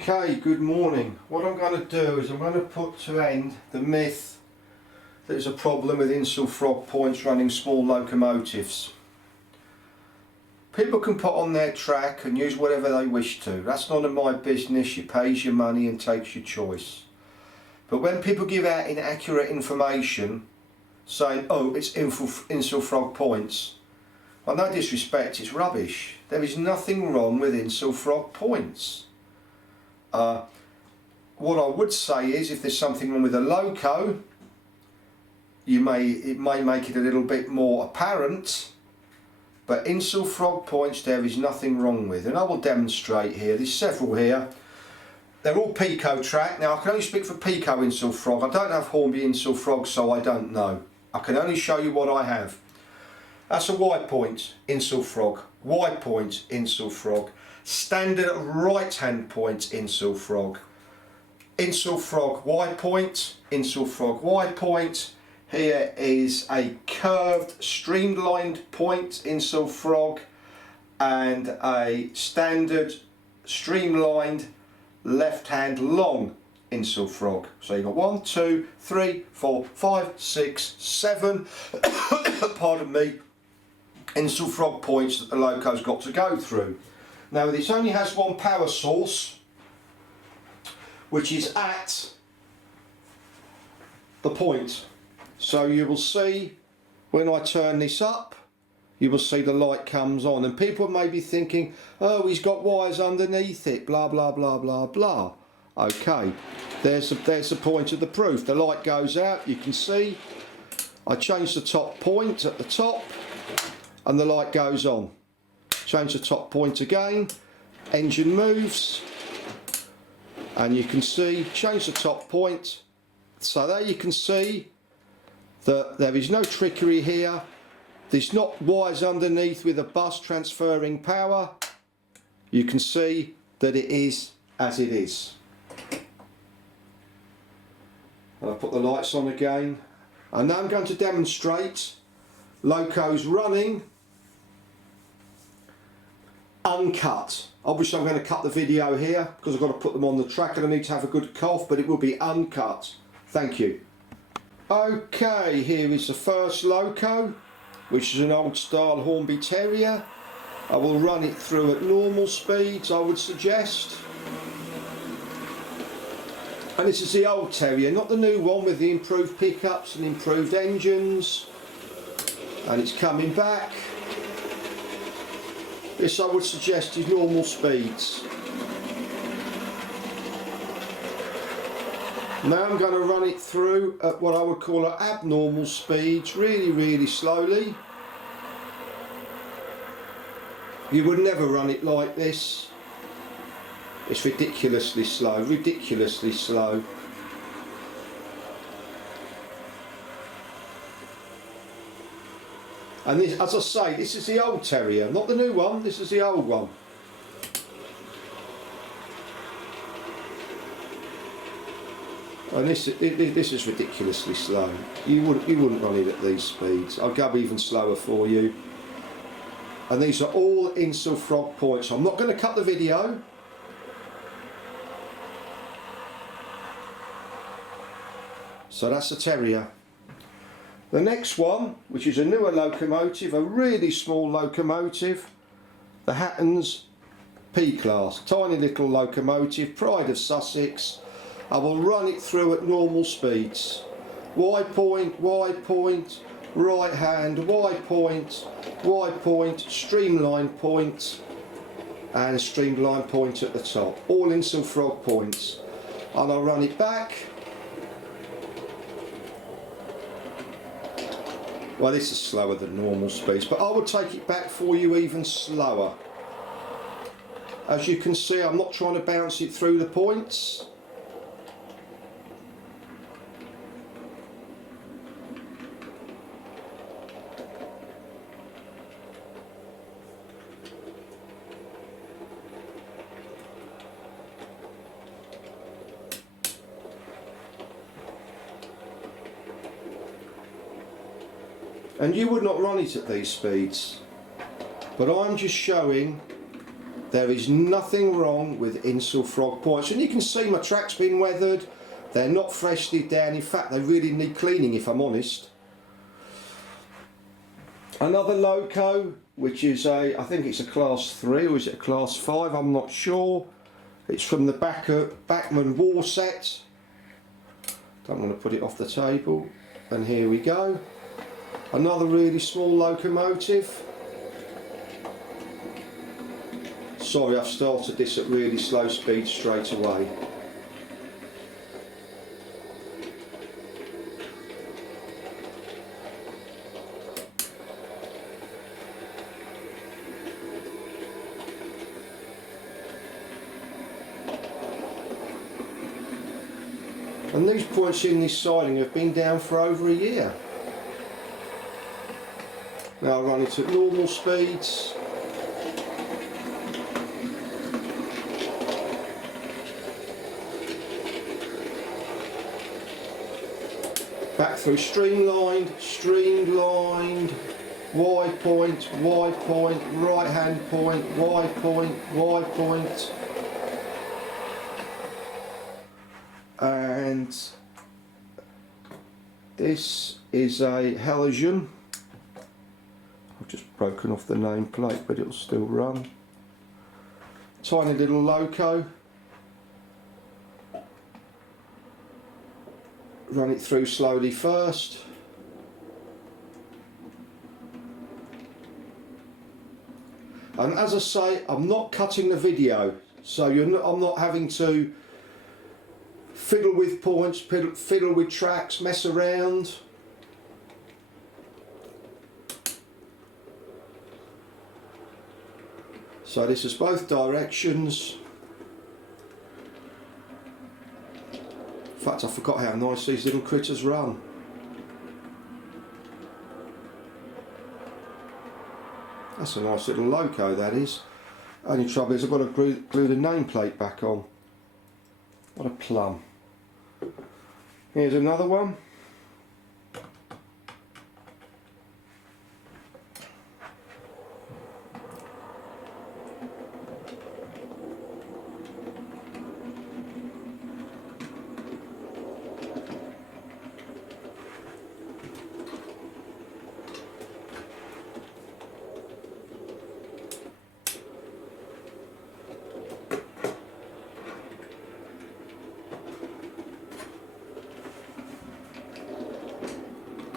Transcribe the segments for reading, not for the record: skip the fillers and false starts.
Okay, good morning. What I'm going to do is I'm going to put to end the myth that there's a problem with Insulfrog points running small locomotives. People can put on their track and use whatever they wish to. That's none of my business. You pays your money and takes your choice. But when people give out inaccurate information saying, oh, it's Insulfrog points, well, no disrespect, it's rubbish. There is nothing wrong with Insulfrog points. What I would say is, if there's something wrong with a loco, it may make it a little bit more apparent, but Insulfrog points there is nothing wrong with, and I will demonstrate here. There's several here. They're all Pico track. Now I can only speak for Pico Insulfrog. I don't have Hornby Insulfrog, so I don't know. I can only show you what I have. That's a wide point Insulfrog, wide point Insulfrog, standard right hand point Insulfrog, Insulfrog wide point, Insulfrog wide point. Here is a curved streamlined point Insulfrog and a standard streamlined left hand long Insulfrog. So you've got 1, 2, 3, 4, 5, 6, 7 pardon me, Insulfrog points that the loco's got to go through. Now this only has one power source, which is at the point. So you will see when I turn this up, you will see the light comes on, and people may be thinking, oh, he's got wires underneath it, blah blah blah blah blah. Okay, there's the point of the proof. The light goes out, you can see I change the top point at the top and the light goes on. Change the top point again, engine moves, and you can see, change the top point. So there you can see that there is no trickery here. There's not wires underneath with a bus transferring power. You can see that it is as it is. I'll put the lights on again, and now I'm going to demonstrate locos running uncut. Obviously I'm going to cut the video here because I've got to put them on the track and I need to have a good cough, but it will be uncut. Thank you. Okay, here is the first loco, which is an old style Hornby Terrier. I will run it through at normal speeds, I would suggest. And this is the old Terrier, not the new one with the improved pickups and improved engines. And it's coming back. This I would suggest is normal speeds. Now I'm going to run it through at what I would call at abnormal speeds, really slowly. You would never run it like this. It's ridiculously slow, ridiculously slow. And this, as I say, this is the old Terrier, not the new one, this is the old one. And this is ridiculously slow. You wouldn't run it at these speeds. I'll go even slower for you. And these are all Insulfrog points. I'm not going to cut the video. So that's the Terrier. The next one, which is a newer locomotive, a really small locomotive, the Hatton's P-Class, tiny little locomotive, pride of Sussex. I will run it through at normal speeds. Wide point, right hand, wide point, streamline point, and streamline point at the top. All Insulfrog points. And I'll run it back. Well, this is slower than normal speeds, but I will take it back for you even slower. As you can see, I'm not trying to bounce it through the points. And you would not run it at these speeds, but I'm just showing There is nothing wrong with Insulfrog points, and you can see my track's been weathered. They're not freshly down. In fact, they really need cleaning, if I'm honest. Another loco, which is I think it's a class 3 or is it a class 5, I'm not sure. It's from the Bachmann War set. Don't want to put it off the table. And here we go. Another really small locomotive. Sorry, I've started this at really slow speed straight away. And these points in this siding have been down for over a year. Now I'll run it at normal speeds. Back through streamlined, streamlined, Y point, right hand point, Y point, Y point. And this is a halogen. I've just broken off the nameplate, but it'll still run. Tiny little loco. Run it through slowly first. And as I say, I'm not cutting the video, so I'm not having to fiddle with points, fiddle with tracks, mess around. So this is both directions. In fact, I forgot how nice these little critters run. That's a nice little loco, that is. Only trouble is I've got to glue the nameplate back on. What a plum. Here's another one.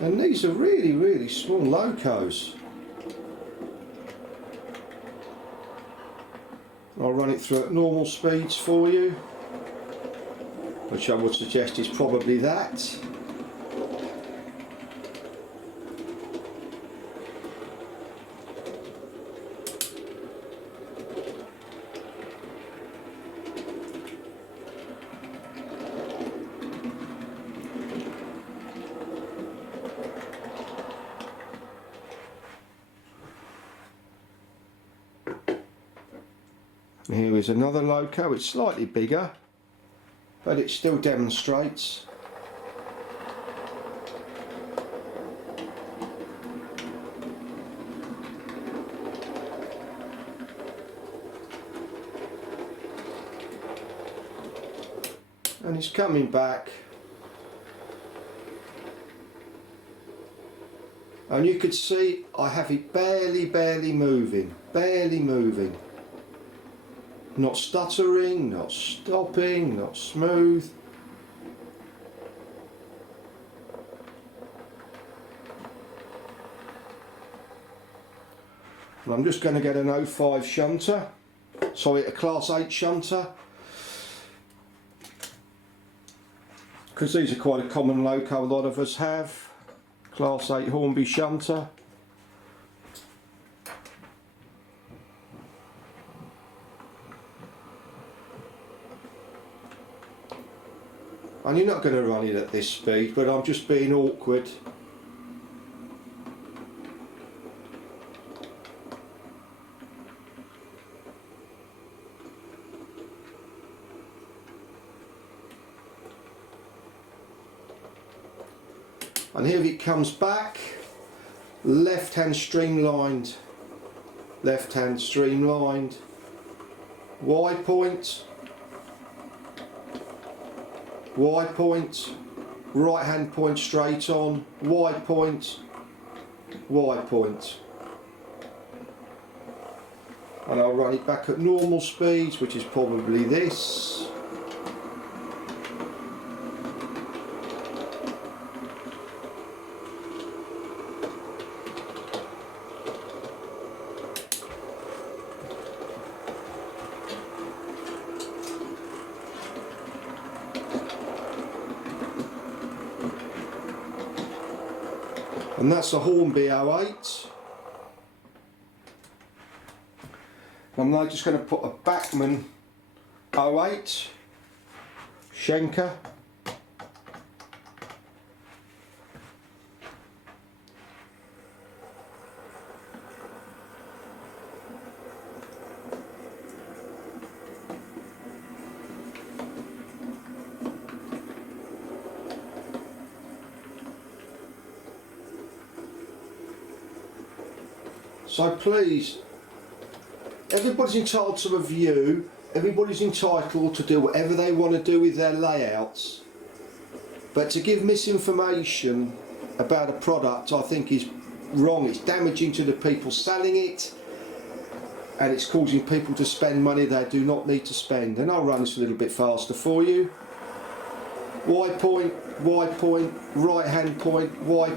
And these are really, really small locos. I'll run it through at normal speeds for you, which I would suggest is probably that. Here is another loco. It's slightly bigger, but it still demonstrates. And it's coming back. And you could see I have it barely moving, barely moving. Not stuttering, not stopping, not smooth. And I'm just going to get an 05 shunter, sorry, a class 8 shunter, because these are quite a common loco a lot of us have. Class 8 Hornby shunter. And you're not going to run it at this speed, but I'm just being awkward. And here it comes back, left hand streamlined, left hand streamlined, Y point, Y point, right hand point straight on, Y point, Y point. And I'll run it back at normal speeds, which is probably this. And that's a Hornby 08. I'm now just going to put a Bachmann 08 Schenker. So please, everybody's entitled to a view, everybody's entitled to do whatever they want to do with their layouts, but to give misinformation about a product I think is wrong. It's damaging to the people selling it, and it's causing people to spend money they do not need to spend. And I'll run this a little bit faster for you. Y point, right hand point, Y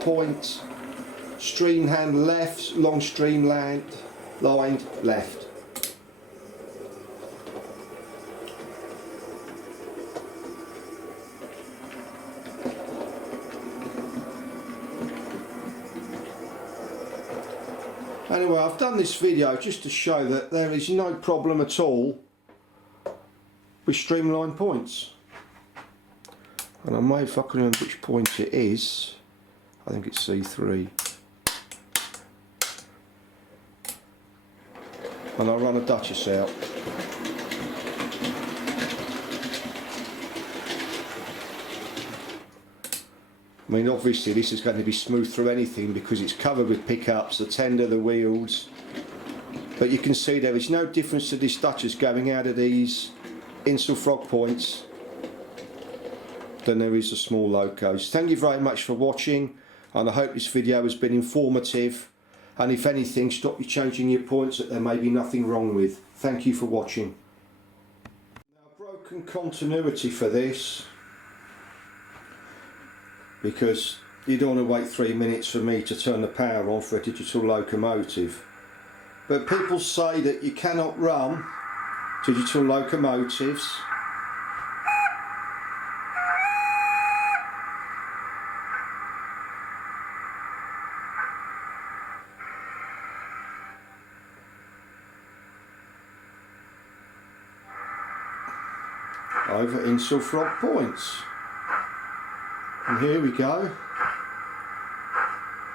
point, stream hand left, long stream lined left. Anyway, I've done this video just to show that there is no problem at all with streamlined points. And I may, if I can remember which point it is, I think it's C3. And I'll run a Duchess out. I mean, obviously this is going to be smooth through anything because it's covered with pickups, the tender, the wheels. But you can see there is no difference to this Duchess going out of these Insulfrog points than there is the small locos. Thank you very much for watching, and I hope this video has been informative. And if anything, stop you changing your points that there may be nothing wrong with. Thank you for watching. Now, broken continuity for this, because you don't want to wait 3 minutes for me to turn the power on for a digital locomotive. But people say that you cannot run digital locomotives over Insulfrog points. And here we go.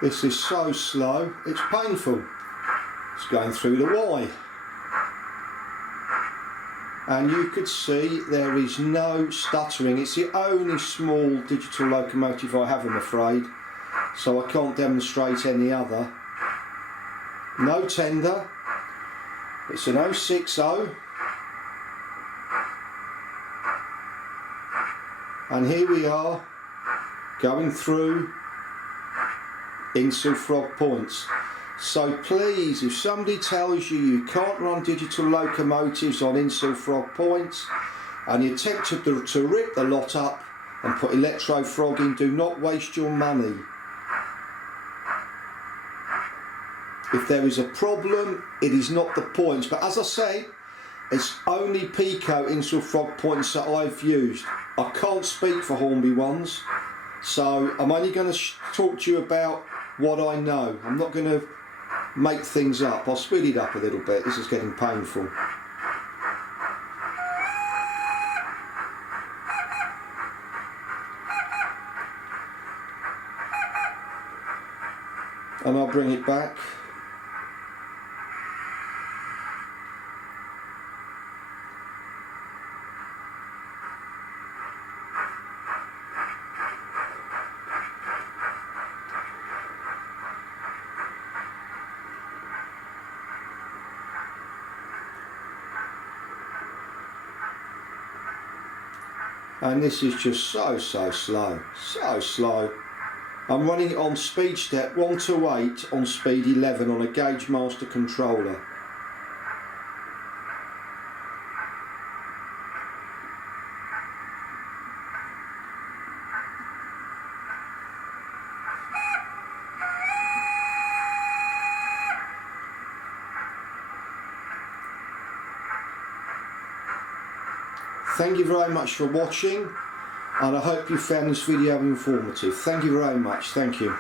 This is so slow, it's painful. It's going through the Y. And you could see there is no stuttering. It's the only small digital locomotive I have, I'm afraid. So I can't demonstrate any other. No tender. It's an 060. And here we are, going through Insulfrog points. So please, if somebody tells you you can't run digital locomotives on Insulfrog points and you're tempted to rip the lot up and put electrofrog in, do not waste your money. If there is a problem, it is not the points. But as I say, it's only Pico Insulfrog points that I've used. I can't speak for Hornby ones, so I'm only going to talk to you about what I know. I'm not going to make things up. I'll speed it up a little bit. This is getting painful. And I'll bring it back. and this is just so slow, so slow. I'm running it on speed step 128 on speed 11 on a Gauge Master controller. Thank you very much for watching, and I hope you found this video informative. Thank you very much. Thank you.